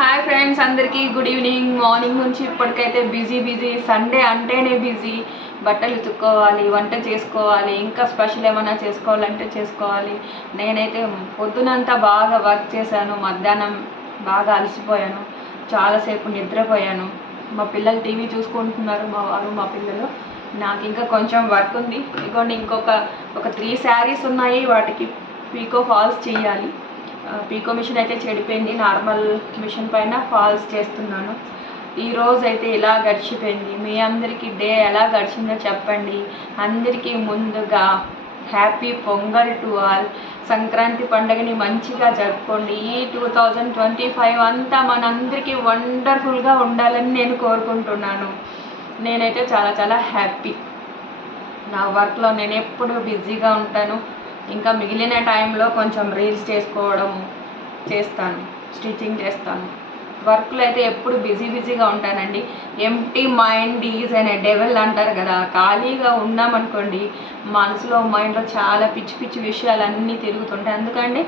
Hi friends అందరికీ good evening morning నుంచి ఇప్పటికైతే బిజీ బిజీ సండే అంటేనే బిజీ బట్టలు ఉతుక్కోవాలి వంట చేసుకోవాలి ఇంకా స్పెషల్ ఏమైనా చేసుకోవాలంటే చేసుకోవాలి. నేనైతే పొద్దునంతా బాగా వర్క్ చేశాను మధ్యాహ్నం బాగా అలసిపోయాను చాలాసేపు నిద్రపోయాను. మా పిల్లలు టీవీ చూసుకుంటున్నారు మా వారు మా పిల్లలు. నాకు ఇంకా కొంచెం వర్క్ ఉంది. ఇదిగోండి ఇంకొక ఒక త్రీ శారీస్ ఉన్నాయి వాటికి పీకో ఫాల్స్ చేయాలి. పీకో మిషన్ అయితే చెడిపోయింది. నార్మల్ మిషన్ పైన ఫాల్స్ చేస్తున్నాను. ఈ రోజు అయితే ఇలా గడిచిపోయింది. మీ అందరికీ డే ఎలా గడిచిందో చెప్పండి. అందరికీ ముందుగా happy Pongal to all. Sankranti పండుగని మంచిగా జరుపుకోండి. ఈ టూ థౌజండ్ ట్వంటీ ఫైవ్ అంతా మనందరికీ వండర్ఫుల్గా ఉండాలని నేను కోరుకుంటున్నాను. నేనైతే చాలా చాలా హ్యాపీ. నా వర్క్లో నేను ఎప్పుడు బిజీగా ఉంటాను. ఇంకా మిగిలిన టైంలో కొంచెం రీల్స్ చేసుకోవడం చేస్తాను స్టిచ్చింగ్ చేస్తాను. వర్క్లో అయితే ఎప్పుడు బిజీ బిజీగా ఉంటానండి. ఎంటీ మైండ్ ఈజ్ అనే డెవెల్ అంటారు కదా ఖాళీగా ఉన్నామనుకోండి మనసులో మైండ్లో చాలా పిచ్చి పిచ్చి విషయాలన్నీ తిరుగుతుంటాయి. అందుకండి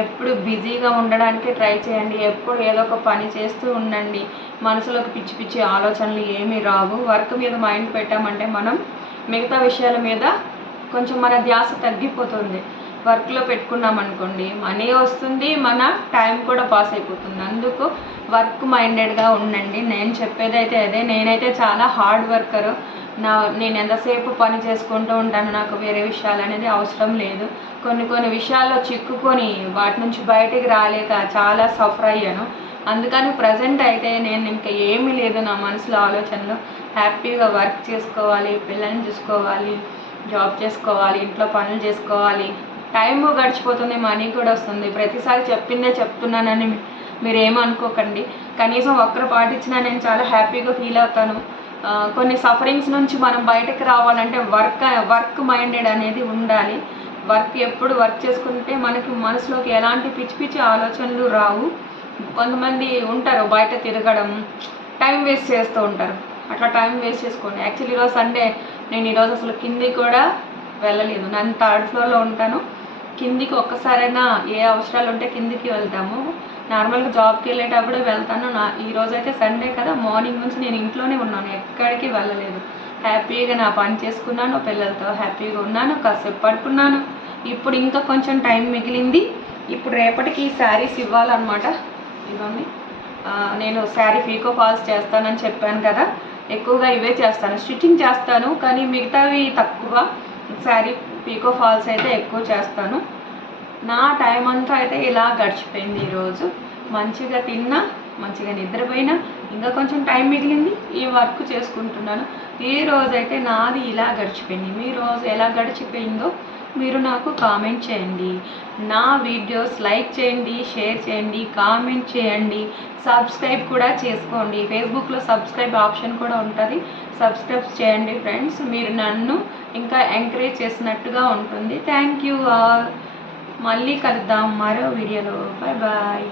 ఎప్పుడు బిజీగా ఉండడానికి ట్రై చేయండి. ఎప్పుడు ఏదో ఒక పని చేస్తూ ఉండండి. మనసులోకి పిచ్చి పిచ్చి ఆలోచనలు ఏమీ రావు. వర్క్ మీద మైండ్ పెట్టామంటే మనం మిగతా విషయాల మీద కొంచెం మన ధ్యాస తగ్గిపోతుంది. వర్క్లో పెట్టుకున్నాం అనుకోండి మనీ వస్తుంది మన టైం కూడా పాస్ అయిపోతుంది. అందుకు వర్క్ మైండెడ్గా ఉండండి. నేను చెప్పేది అయితే అదే. నేనైతే చాలా హార్డ్ వర్కరు. నా నేను ఎంతసేపు పని చేసుకుంటూ ఉంటాను నాకు వేరే విషయాలు అనేది అవసరం లేదు. కొన్ని కొన్ని విషయాల్లో చిక్కుకొని వాటి నుంచి బయటికి రాలేక చాలా సఫర్ అయ్యాను. అందుకని ప్రజెంట్ అయితే నేను ఇంకా ఏమీ లేదు నా మనసులో ఆలోచనలు. హ్యాపీగా వర్క్ చేసుకోవాలి పిల్లల్ని చూసుకోవాలి. జాబ్ చేసుకోవాలి ఇంట్లో పనులు చేసుకోవాలి. టైం గడిచిపోతుంది మనీ కూడా వస్తుంది. ప్రతిసారి చెప్పిందే చెప్తున్నానని మీరు ఏమనుకోకండి కనీసం ఒక్కరు పాటించినా నేను చాలా హ్యాపీగా ఫీల్ అవుతాను. కొన్ని సఫరింగ్స్ నుంచి మనం బయటకు రావాలంటే వర్క్ వర్క్ మైండెడ్ అనేది ఉండాలి. వర్క్ ఎప్పుడు వర్క్ చేసుకుంటే మనకి మనసులోకి ఎలాంటి పిచ్చి పిచ్చి ఆలోచనలు రావు. కొంతమంది ఉంటారు బయట తిరగడం టైం వేస్ట్ చేస్తూ ఉంటారు. అట్లా టైం వేస్ట్ చేసుకోండి. యాక్చువల్లీ ఈరోజు సండే నేను ఈరోజు అసలు కింది కూడా వెళ్ళలేదు. నేను థర్డ్ ఫ్లోర్లో ఉంటాను. కిందికి ఒక్కసారైనా ఏ అవసరాలు ఉంటే కిందికి వెళ్తాము. నార్మల్గా జాబ్కి వెళ్ళేటప్పుడు వెళ్తాను. నా ఈ రోజైతే అయితే సండే కదా. మార్నింగ్ నుంచి నేను ఇంట్లోనే ఉన్నాను. ఎక్కడికి వెళ్ళలేదు. హ్యాపీగా నా పని చేసుకున్నాను. పిల్లలతో హ్యాపీగా ఉన్నాను. కాసేపు పడుకున్నాను. ఇప్పుడు ఇంకా కొంచెం టైం మిగిలింది. ఇప్పుడు రేపటికి శారీస్ ఇవ్వాలన్నమాట. ఇవ్వండి. నేను శారీ ఫీకో ఫాల్స్ చేస్తానని చెప్పాను కదా. ఎక్కువగా ఇవే చేస్తాను. స్టిచ్చింగ్ చేస్తాను కానీ మిగతావి తక్కువ. శారీ పీకో ఫాల్స్ అయితే ఎక్కువ చేస్తాను. నా టైం అంతా అయితే ఇలా గడిచిపోయింది ఈరోజు. మంచిగా తిన్నా మంచిగా నిద్రపోయినా ఇంకా కొంచెం టైం మిగిలింది ఈ వర్క్ చేసుకుంటున్నాను. ఈ రోజు అయితే నాది ఇలా గడిచిపోయింది. మీ రోజు ఎలా గడిచిపోయిందో మీరు నాకు కామెంట్ చేయండి. నా వీడియోస్ లైక్ చేయండి షేర్ చేయండి కామెంట్ చేయండి. సబ్స్క్రైబ్ కూడా చేసుకోండి. ఫేస్బుక్లో సబ్స్క్రైబ్ ఆప్షన్ కూడా ఉంటుంది. సబ్స్క్రైబ్ చేయండి ఫ్రెండ్స్ మీరు నన్ను ఇంకా ఎంకరేజ్ చేసినట్టుగా ఉంటుంది. థ్యాంక్ యూ ఆల్ మళ్ళీ కలుద్దాం మరో వీడియోలో బాయ్ బాయ్